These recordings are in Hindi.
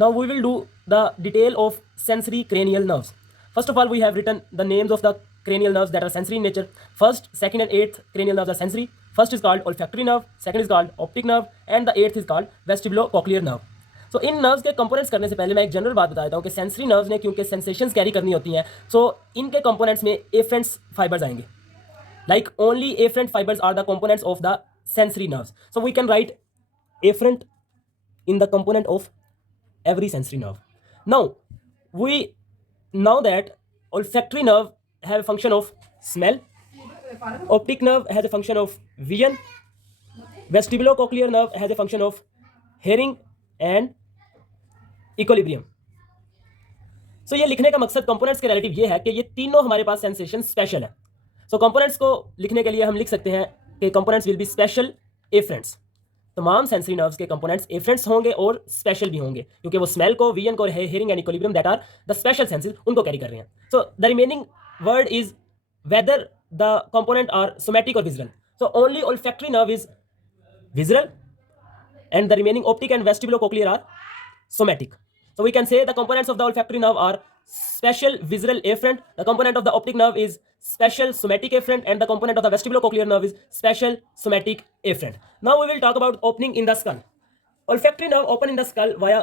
Now we will do the detail of sensory cranial nerves. First of all, we have written the names of the cranial nerves that are sensory in nature. First, second and eighth cranial nerves are sensory. First is called olfactory nerve, second is called optic nerve, and the eighth is called vestibulocochlear nerve. So in nerves के कंपोनेंट्स करने से पहले मैं एक जनरल बात बता देता हूँ कि सेंसरी नर्व्स ने क्योंकि सेंसेशंस कैरी करनी होती हैं, सो इनके कंपोनेंट्स में एफरेंट्स फाइबर्स आएंगे. Like only afferent fibers are the components of the sensory nerves. So we can write afferent in the component of every sensory nerve. Now we know that olfactory nerve have a function of smell, optic nerve has a function of vision, vestibulocochlear nerve has a function of hearing and equilibrium. So ये लिखने का मकसद कंपोनेंट्स के रिलेटिव ये है कि ये तीनों हमारे पास सेंसेशन स्पेशल है. सो कंपोनेंट्स को लिखने के लिए हम लिख सकते हैं कि components will be special efferents. तमाम सेंसरी नर्व्स के कंपोनेंट्स एफरेंट्स होंगे और स्पेशल भी होंगे क्योंकि वो स्मेल को, विजन को, hearing and equilibrium that are the special senses उनको कैरी कर रहे हैं. So the remaining word is whether the component are somatic और visual. So only olfactory nerve is visual and the remaining optic and vestibulocochlear are somatic. So we can say the components of the olfactory nerve are special visual afferent, the component of the optic nerve is special somatic afferent, and the component of the vestibulocochlear nerve is special somatic afferent. Now we will talk about opening in the skull. Olfactory nerve open in the skull via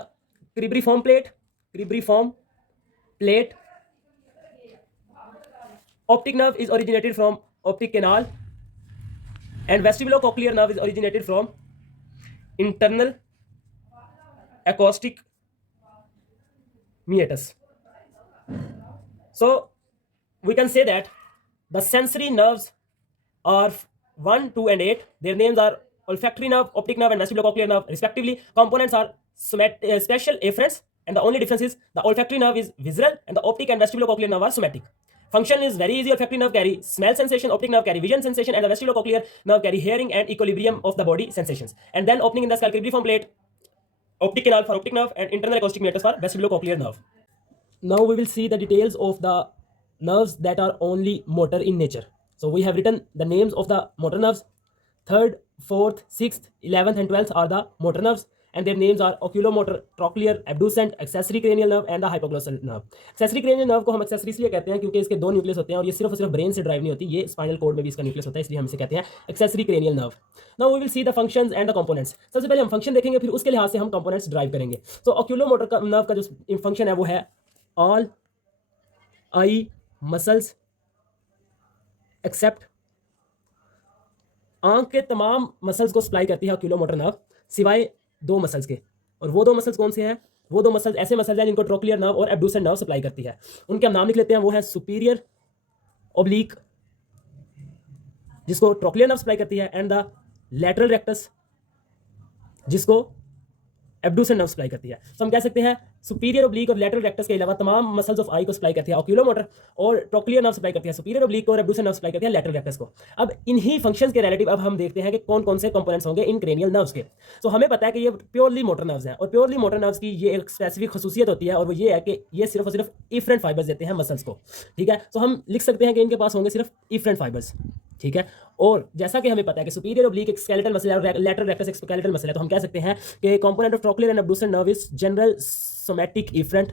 cribriform plate. Optic nerve is originated from optic canal and vestibulocochlear nerve is originated from internal acoustic meatus. So we can say that the sensory nerves are 1, 2 and 8. Their names are olfactory nerve, optic nerve and vestibulocochlear nerve respectively. Components are special afferents, and the only difference is the olfactory nerve is visual and the optic and vestibulocochlear nerve are somatic. Function is very easy. Olfactory nerve carry smell sensation, optic nerve carry vision sensation, and the vestibulocochlear nerve carry hearing and equilibrium of the body sensations. And then opening in the skull, cribriform plate, optic canal for optic nerve, and internal acoustic meatus for vestibulocochlear nerve. Now we will see the details of the nerves that are only motor in nature. So we have written the names of the motor nerves. 3rd, 4th, 6th, 11th and 12th are the motor nerves, and their names are oculomotor, trochlear, abducent, accessory cranial nerve and the hypoglossal nerve. Accessory cranial nerve को हम accessory इसलिए कहते हैं क्योंकि इसके दो न्यूक्लियस होते हैं और ये सिर्फ और सिर्फ ब्रेन से ड्राइव नहीं होती, ये स्पाइनल कोड में भी इसका न्यूक्लियस होता है, इसलिए हम इसे कहते हैं accessory cranial nerve. Now we will see the functions and the components. सबसे पहले हम फंक्शन देखेंगे, फिर उसके लिहाज से हम कंपोनेंट्स ड्राइव करेंगे. So oculomotor नर्व का जो फंक्शन है वो है all eye muscles except आंख के तमाम मसल्स को सप्लाई करती है ओक्यूलोमोटर नर्व सिवाय दो मसल्स के. और वो दो मसल्स कौन से हैं? वो दो मसल्स ऐसे मसल्स हैं जिनको ट्रोक्लियर नर्व और एब्डुसेंट नर्व सप्लाई करती है. उनके हम नाम लिख लेते हैं. वो है सुपीरियर ओब्लिक जिसको ट्रोक्लियर नर्व सप्लाई करती है, एंड द लैटरल रेक्टस जिसको एब्डुसेंट नर्व सप्लाई करती है. तो हम कह सकते हैं सुपीरियर ओब्लिक और लैटरल रेक्टस के अलावा तमाम मसल्स ऑफ आई को सप्लाई करती है ओक्यूलोमोटर, और ट्रोक्लियर नर्व सप्लाई करती है सुपीरियर ओब्लिक को, और एब्डुसेंट नर्व सप्लाई करती है लैटरल रेक्टस को. अब इन्हीं फंक्शंस के रिलेटिव अब हम देखते हैं कि कौन कौन से कंपोनेंट्स होंगे इन क्रेनियल नर्व्स के. तो हमें पता है कि ये प्योरली मोटर नर्व्स हैं, और प्योरली मोटर नर्व्स की ये एक स्पेसिफिक खसूसियत होती है, और वो ये है कि ये सिर्फ और सिर्फ इफरेंट फाइबर्स देते हैं मसल्स को. ठीक है, तो हम लिख सकते हैं कि इनके पास होंगे सिर्फ इफरेंट फाइबर्स. ठीक है, और जैसा कि हमें पता है कि सुपीरियर ओब्लिक एक स्केलेटल मसल है और लैटरल रेक्टस एक स्केलेटल मसल है, तो हम कह सकते हैं कि component of trochlear and abducent nerve is general somatic efferent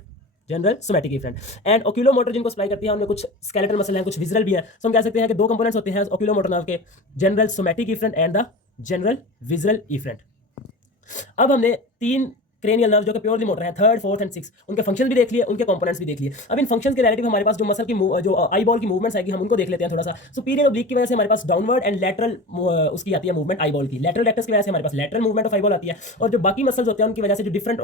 and oculomotor जिनको सप्लाई करती है उनमें कुछ स्केलेटल मसल हैं, कुछ विजुअल भी हैं. तो हम कह सकते हैं कि दो कंपोनेंट्स होते हैं ओक्यूलोमोटर नर्व के, general somatic efferent and the general visual efferent. अब हमने तीन क्रेनियल नर्व जो कि प्योरली मोटर है, 3rd, 4th एंड 6th, उनके फंक्शंस भी देख लिए, उनके कंपोनेंट्स भी देख लिए. अब इन फंक्शंस के रिलेटिव हमारे पास जो मसल की जो आई बॉल की मूवमेंट्स आएगी हम उनको देख लेते हैं थोड़ा सा. सुपीरियर ओब्लिक की वजह से हमारे पास डाउनवर्ड एंड लैटरल उसकी आती है मूवमेंट आई बॉल की, लैटरल रेक्टस की वजह से हमारे पास lateral movement of eyeball आती है, और जो बाकी मसल्स होते हैं उनकी वजह से जो डिफरेंट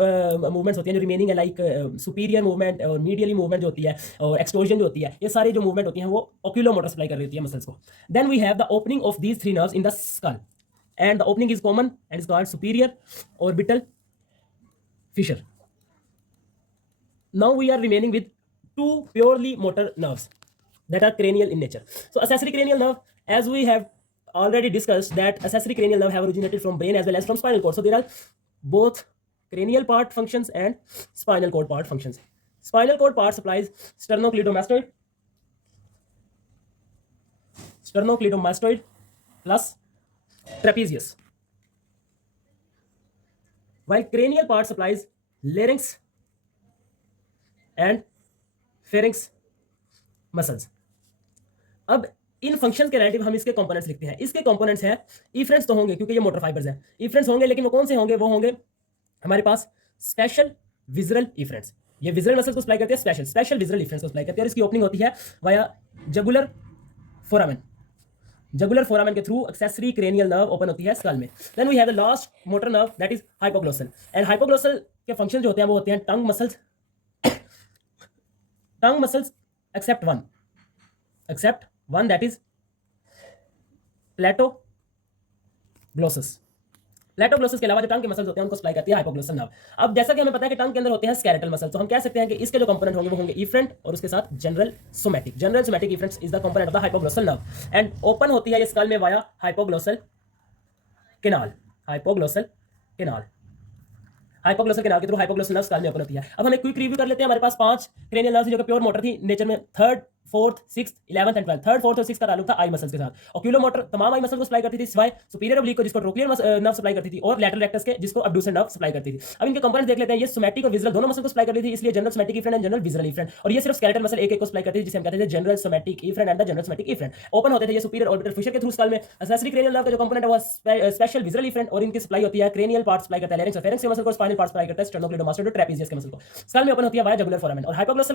मूवमेंट्स होती हैं जो रिमेनिंग है, लाइक सुपीरियर मूवमेंट और मीडियली मूवमेंट जो होती है और एक्सप्लोजन जो होती है, ये सारी जो मूवमेंट होती है वो ओक्यूलोमोटर सप्लाई कर रही होती है मसल्स को. Then we have the opening of these 3 nerves in the skull, and the opening is common and is called superior orbital fissure. Now we are remaining with 2 purely motor nerves that are cranial in nature. So accessory cranial nerve, as we have already discussed that accessory cranial nerve have originated from brain as well as from spinal cord. So there are both cranial part functions and spinal cord part functions. Spinal cord part supplies sternocleidomastoid plus trapezius, while cranial part supplies larynx, and pharynx muscles. अब इन फंक्शंस के रिलेटिव हम इसके कंपोनेंट्स लिखते हैं। इसके कंपोनेंट्स हैं, इफ्रेंट्स तो होंगे क्योंकि ये मोटर फाइबर्स हैं, इफ्रेंट्स होंगे, लेकिन वो कौन से होंगे? वो होंगे हमारे पास स्पेशल विजरल इफ्रेंट्स। ये विजरल मसल को सप्लाई करते हैं, स्पेशल विजरल इफ्रेंट्स को सप्लाई करते हैं, और इसकी ओपनिंग होती है via jugular foramen. Jugular foramen के through accessory cranial nerve open होती है स्कल में। Then we have the last motor nerve that is hypoglossal, and hypoglossal के फंक्शन जो होते हैं वो होते हैं tongue muscles except one that is palatoglossus. Palatoglossus के अलावा जो टंग के मसल्स होते हैं उनको सप्लाई करती है हाइपोग्लोसल नर्व। अब जैसा कि हमें पता है कि टंग के अंदर होते हैं स्केलेटल मसल, तो हम कह सकते हैं कि इसके जो कंपोनेंट होंगे वो होंगे इफ्रेंट और उसके साथ general somatic efferents is the component of the hypoglossal nerve, and open होती है ये स्कल में वाया हाइपोग्लोसल केनाल के थ्रू हाइपोग्लोसल नर्व स्कल में ओपन होती है। अब हम एक क्विक रिव्यू कर लेते हैं। हमारे पास 5 क्रेनियल नर्व्स जो कि प्योर मोटर थी नेचर में, 3rd 4th 6th 11th and 12th। 3rd 4th और 6th का ताल्लुक था आई मसल्स के साथ। ओक्यूलोमोटर तमाम आई मसल को सप्लाई करती थी सिवाय सुपीरियर ऑब्लिक को, जिसको ट्रोक्लियर नर्व सप्लाई करती थी, और लैटरल रेक्टस के, जिसको अब्ड्यूसर नर्व सप्लाई करती थी। अब इनके कंपोनेंट्स देख लेते हैं। ये सोमैटिक और विजरल दोनों मसल को सप्लाई करती थी, इसलिए general somatic efferent and general visceral efferent, और ये सिर्फ स्केलेटल मसल एक को सप्लाई करती थी, जिसे हम कहते थे general somatic efferent and the general somatic efferent. Open होते थे ये सुपीरियर ऑर्बिटल फिशर के थ्रू स्कल में। एक्सेसरी क्रेनियल नर्व का जो कंपोनेंट है वो स्पेशल विजरल इफ्रेंट, और इनकी सप्लाई होती है क्रेनियल पार्ट सप्लाई करता है लैरिंक्स और फेरिंक्स मसल को, स्पाइनल पार्ट सप्लाई करता है स्टर्नोक्लेडोमास्टोइड ट्रेपेजियस के मसल को। स्कल में ओपन होती है वाया जुगुलर फोरामेन, और हाइपोग्लोसल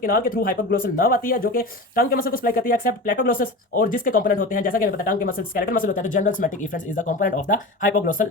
केनाल के थ्रू हाइपोग्लोसल नर्व आती है जो कि टंग के मसल को सप्लाई करती है एक्सेप्ट प्लेटोग्लोसस, और जिसके कंपोनेंट होते हैं जैसा कि हमें पता है टंग के मसल स्केलेटल मसल होते हैं, तो general somatic efferents is the component of the hypoglossal.